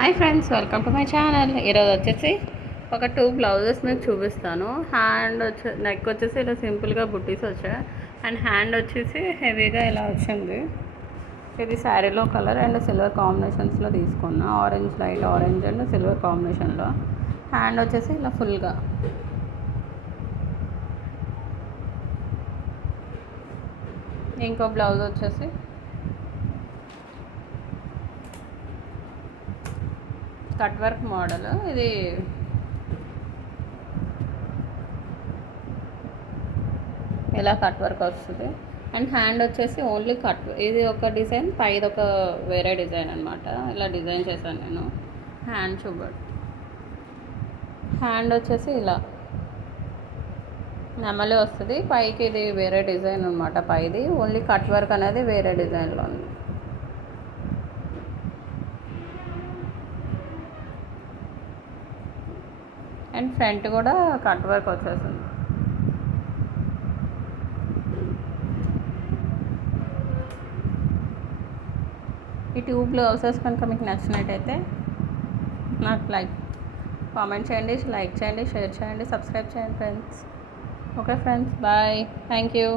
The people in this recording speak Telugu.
Hi friends, welcome to my channel. ఈరోజు వచ్చేసి ఒక 2 బ్లౌజెస్ మీకు చూపిస్తాను. నెక్ వచ్చేసి ఇలా సింపుల్గా బుట్టీస్ వచ్చాయి అండ్ హ్యాండ్ వచ్చేసి హెవీగా ఇలా వచ్చింది. ఇది శారీలో కలర్ అండ్ సిల్వర్ కాంబినేషన్స్లో తీసుకున్నా. లైట్ ఆరెంజ్ అండ్ సిల్వర్ కాంబినేషన్లో. హ్యాండ్ వచ్చేసి ఇలా ఫుల్గా. ఇంకో బ్లౌజ్ వచ్చేసి కట్ వర్క్ మోడల్. ఇది ఇలా కట్ వర్క్ వస్తుంది అండ్ హ్యాండ్ వచ్చేసి ఓన్లీ ఇది ఒక డిజైన్, పైది ఒక వేరే డిజైన్ అనమాట. ఇలా డిజైన్ చేశాను నేను. హ్యాండ్ చూపడు. హ్యాండ్ వచ్చేసి ఇలా నెమలి వస్తుంది, పైకి ఇది వేరే డిజైన్ అనమాట. పైది ఓన్లీ కట్ వర్క్ అనేది వేరే డిజైన్లో ఉంది. అండ్ ఫ్రంట్ కూడా కట్ వర్క్ వచ్చేసింది. ఈ 2 బ్లౌజెస్ కనుక మీకు నచ్చినట్టయితే నాకు కామెంట్ చేయండి, లైక్ చేయండి, షేర్ చేయండి, సబ్స్క్రైబ్ చేయండి friends. Okay friends, bye. Thank you.